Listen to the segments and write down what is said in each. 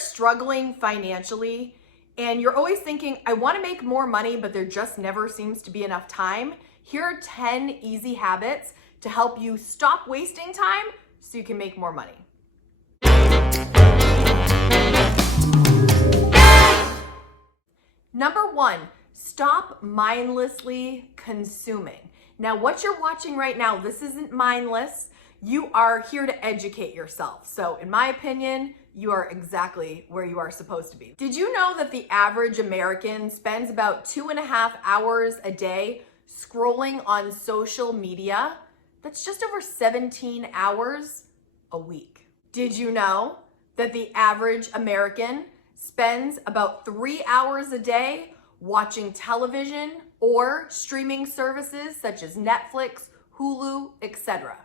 struggling financially and you're always thinking, I want to make more money, but there just never seems to be enough time, here are 10 easy habits to help you stop wasting time so you can make more money. Number 1, stop mindlessly consuming. Now, what you're watching right now, this isn't mindless. You are here to educate yourself. So in my opinion, you are exactly where you are supposed to be. Did you know that the average American spends about 2.5 hours a day scrolling on social media? That's just over 17 hours a week. Did you know that the average American spends about 3 hours a day watching television or streaming services such as Netflix, Hulu, etc.?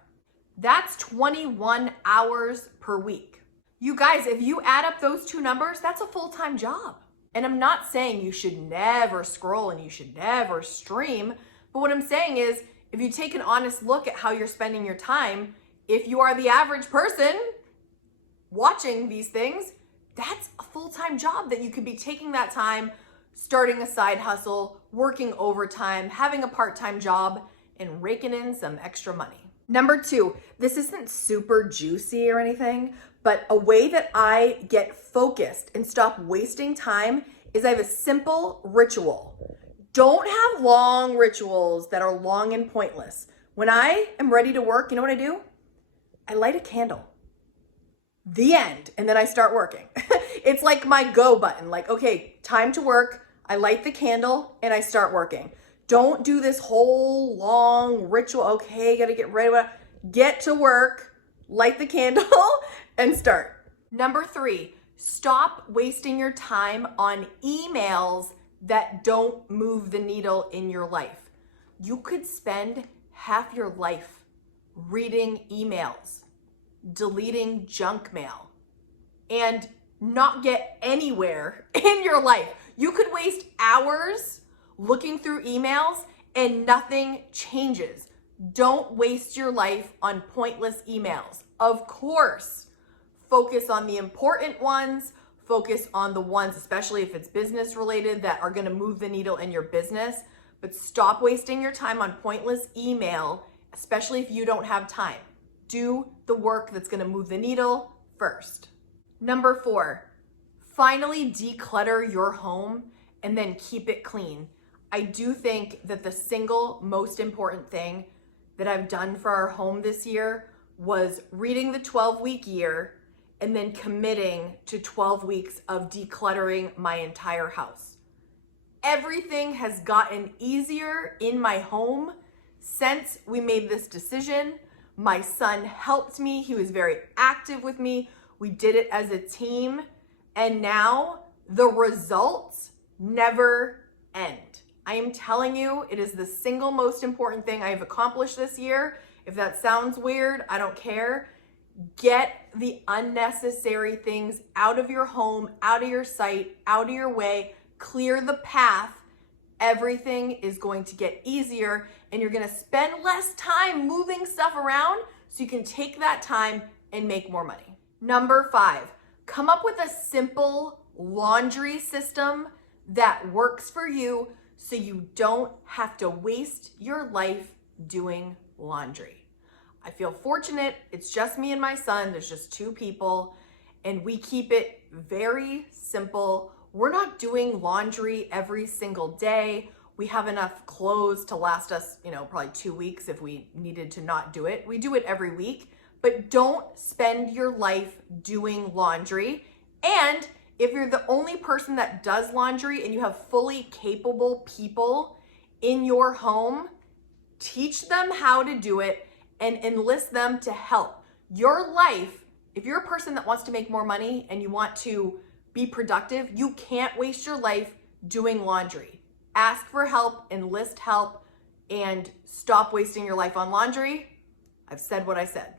That's 21 hours per week. You guys, if you add up those two numbers, that's a full-time job. And I'm not saying you should never scroll and you should never stream, but what I'm saying is, if you take an honest look at how you're spending your time, if you are the average person watching these things, that's a full-time job that you could be taking that time, starting a side hustle, working overtime, having a part-time job, and raking in some extra money. Number 2, this isn't super juicy or anything, but a way that I get focused and stop wasting time is I have a simple ritual. Don't have long rituals that are long and pointless. When I am ready to work, you know what I do? I light a candle. The end. And then I start working. It's like my go button. Like, okay, time to work. I light the candle and I start working. Don't do this whole long ritual. Okay, gotta get ready. Get to work, light the candle, and start. Number 3, stop wasting your time on emails that don't move the needle in your life. You could spend half your life reading emails, deleting junk mail, and not get anywhere in your life. You could waste hours looking through emails and nothing changes. Don't waste your life on pointless emails. Of course, focus on the important ones, focus on the ones, especially if it's business related, that are gonna move the needle in your business, but stop wasting your time on pointless email, especially if you don't have time. Do the work that's gonna move the needle first. Number 4, finally declutter your home and then keep it clean. I do think that the single most important thing that I've done for our home this year was reading the 12-week year and then committing to 12 weeks of decluttering my entire house. Everything has gotten easier in my home since we made this decision. My son helped me. He was very active with me. We did it as a team. And now the results never end. I am telling you, it is the single most important thing I have accomplished this year. If that sounds weird, I don't care. Get the unnecessary things out of your home, out of your sight, out of your way. Clear the path. Everything is going to get easier and you're gonna spend less time moving stuff around so you can take that time and make more money. Number 5, come up with a simple laundry system that works for you so you don't have to waste your life doing laundry. I feel fortunate. It's just me and my son. There's just 2 people and we keep it very simple. We're not doing laundry every single day. We have enough clothes to last us, probably 2 weeks if we needed to not do it. We do it every week, but don't spend your life doing laundry. And if you're the only person that does laundry and you have fully capable people in your home, teach them how to do it and enlist them to help. Your life, if you're a person that wants to make more money and you want to be productive, you can't waste your life doing laundry. Ask for help, enlist help, and stop wasting your life on laundry. I've said what I said.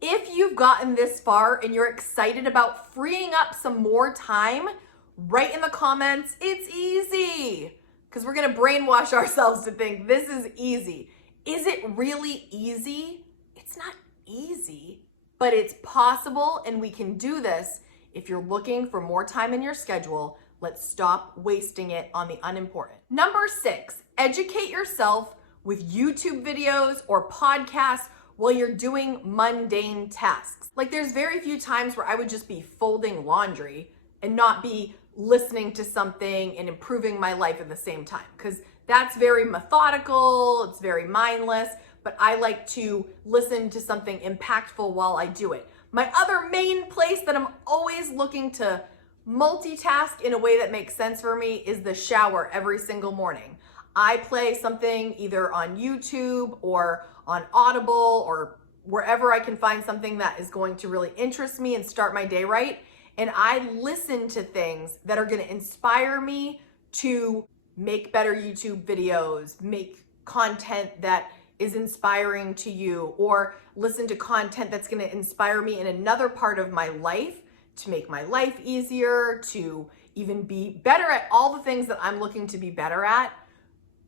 If you've gotten this far and you're excited about freeing up some more time, write in the comments, it's easy. Because we're gonna brainwash ourselves to think this is easy. Is it really easy? It's not easy, but it's possible and we can do this If you're looking for more time in your schedule, let's stop wasting it on the unimportant. Number 6, educate yourself with YouTube videos or podcasts while you're doing mundane tasks. Like there's very few times where I would just be folding laundry and not be listening to something and improving my life at the same time, because that's very methodical, it's very mindless, but I like to listen to something impactful while I do it. My other main place that I'm always looking to multitask in a way that makes sense for me is the shower every single morning. I play something either on YouTube or on Audible or wherever I can find something that is going to really interest me and start my day right. And I listen to things that are going to inspire me to make better YouTube videos, make content that is inspiring to you, or listen to content that's going to inspire me in another part of my life to make my life easier, to even be better at all the things that I'm looking to be better at.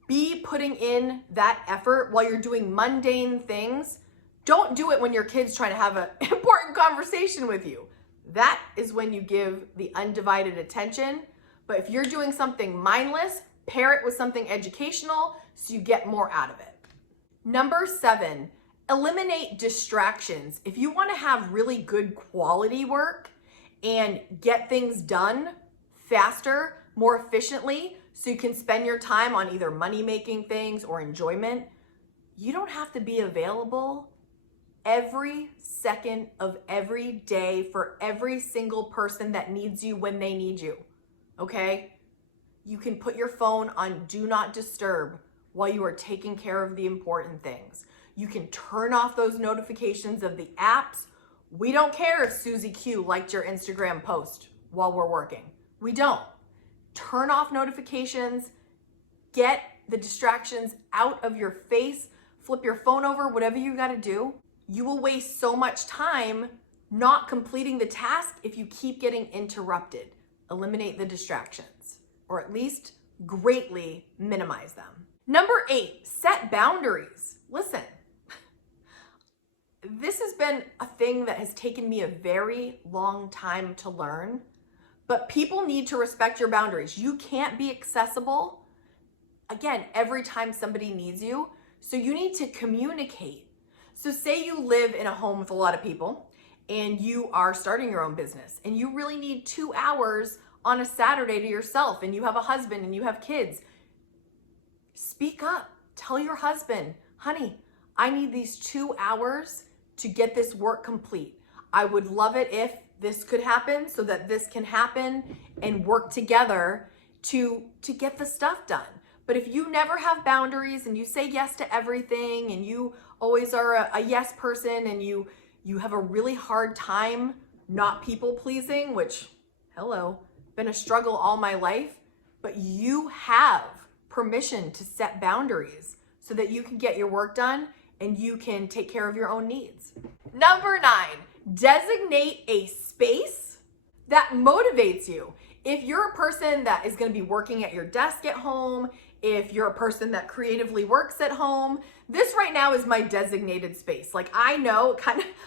Be putting in that effort while you're doing mundane things. Don't do it when your kid's trying to have an important conversation with you. That is when you give the undivided attention. But if you're doing something mindless, pair it with something educational so you get more out of it. Number 7, eliminate distractions. If you want to have really good quality work and get things done faster, more efficiently, so you can spend your time on either money-making things or enjoyment, you don't have to be available every second of every day for every single person that needs you when they need you, okay? You can put your phone on Do Not Disturb while you are taking care of the important things. You can turn off those notifications of the apps. We don't care if Susie Q liked your Instagram post while we're working. We don't. Turn off notifications, get the distractions out of your face, flip your phone over, whatever you gotta do. You will waste so much time not completing the task if you keep getting interrupted. Eliminate the distractions, or at least greatly minimize them. Number 8, set boundaries. Listen, this has been a thing that has taken me a very long time to learn, but people need to respect your boundaries. You can't be accessible, again, every time somebody needs you, so you need to communicate. So say you live in a home with a lot of people and you are starting your own business and you really need 2 hours on a Saturday to yourself and you have a husband and you have kids. Speak up. Tell your husband, honey, I need these 2 hours to get this work complete. I would love it if this could happen so that this can happen, and work together to get the stuff done. But if you never have boundaries and you say yes to everything and you always are a yes person and you have a really hard time not people pleasing, which, hello, been a struggle all my life, but you have permission to set boundaries so that you can get your work done and you can take care of your own needs. Number 9, designate a space that motivates you. If you're a person that is going to be working at your desk at home, if you're a person that creatively works at home, this right now is my designated space. Like I know,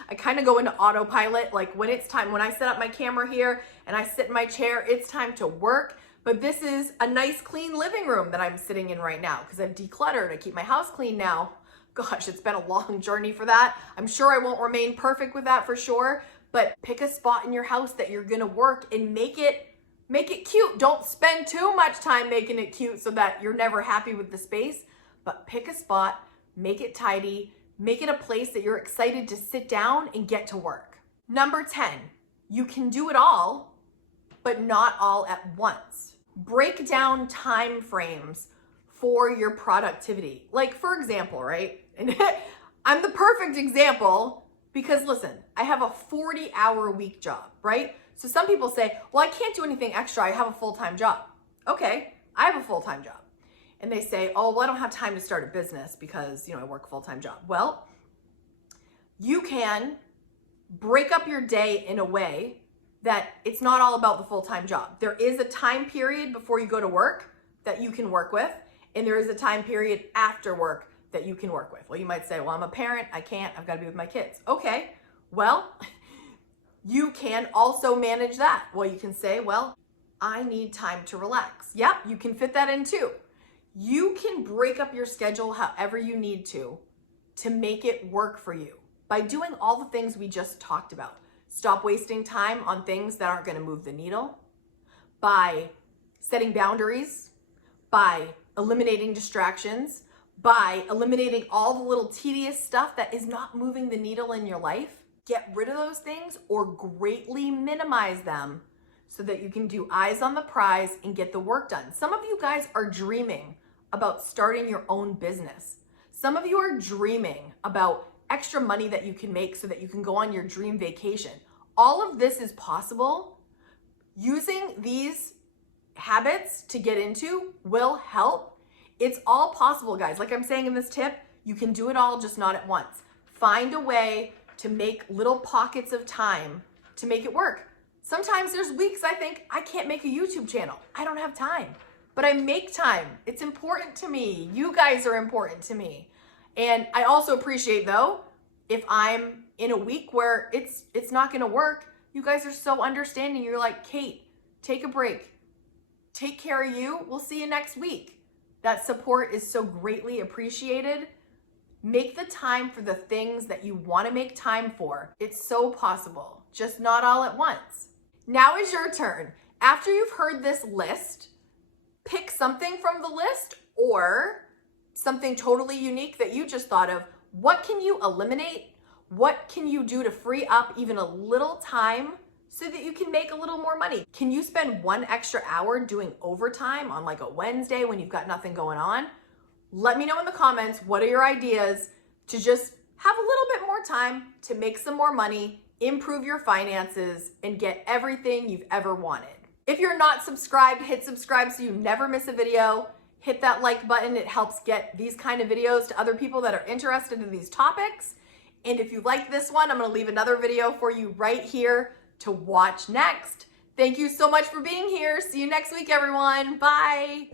I kind of go into autopilot. Like when it's time, when I set up my camera here and I sit in my chair, it's time to work. But this is a nice clean living room that I'm sitting in right now because I've decluttered. I keep my house clean now. Gosh, it's been a long journey for that. I'm sure I won't remain perfect with that for sure, but pick a spot in your house that you're gonna work and make it cute. Don't spend too much time making it cute so that you're never happy with the space, but pick a spot, make it tidy, make it a place that you're excited to sit down and get to work. Number 10, you can do it all, but not all at once. Break down time frames for your productivity. Like for example, right? And I'm the perfect example because listen, I have a 40-hour week job, right? So some people say, well, I can't do anything extra. I have a full-time job. Okay, I have a full-time job. And they say, oh, well, I don't have time to start a business because, I work a full-time job. Well, you can break up your day in a way that it's not all about the full-time job. There is a time period before you go to work that you can work with, and there is a time period after work that you can work with. Well, you might say, well, I'm a parent, I can't, I've got to be with my kids. Okay, well, You can also manage that. Well, you can say, well, I need time to relax. Yep, you can fit that in too. You can break up your schedule however you need to make it work for you by doing all the things we just talked about. Stop wasting time on things that aren't going to move the needle, by setting boundaries, by eliminating distractions, by eliminating all the little tedious stuff that is not moving the needle in your life. Get rid of those things or greatly minimize them so that you can do eyes on the prize and get the work done. Some of you guys are dreaming about starting your own business. Some of you are dreaming about extra money that you can make so that you can go on your dream vacation. All of this is possible. Using these habits to get into will help. It's all possible, guys. Like I'm saying in this tip, you can do it all, just not at once. Find a way to make little pockets of time to make it work. Sometimes there's weeks I think I can't make a YouTube channel. I don't have time, but I make time. It's important to me. You guys are important to me. And I also appreciate though, if I'm in a week where it's not gonna work, you guys are so understanding. You're like, Kate, take a break. Take care of you. We'll see you next week. That support is so greatly appreciated. Make the time for the things that you wanna make time for. It's so possible, just not all at once. Now is your turn. After you've heard this list, pick something from the list or something totally unique that you just thought of. What can you eliminate? What can you do to free up even a little time so that you can make a little more money? Can you spend 1 extra hour doing overtime on like a Wednesday when you've got nothing going on? Let me know in the comments, what are your ideas to just have a little bit more time to make some more money, improve your finances, and get everything you've ever wanted. If you're not subscribed, hit subscribe so you never miss a video. Hit that like button. It helps get these kind of videos to other people that are interested in these topics. And if you like this one, I'm going to leave another video for you right here to watch next. Thank you so much for being here. See you next week, everyone. Bye.